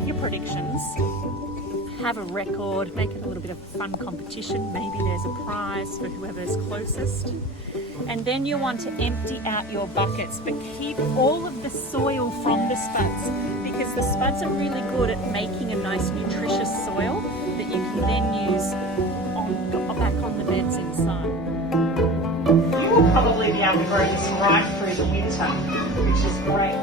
make your predictions, have a record, make it a little bit of a fun competition. Maybe there's a prize for whoever's closest. And then you want to empty out your buckets, but keep all of the soil from the spuds, because the spuds are really good at making a nice nutritious soil that you can then use back on the beds inside. You will probably be able to grow this right through the winter, which is great.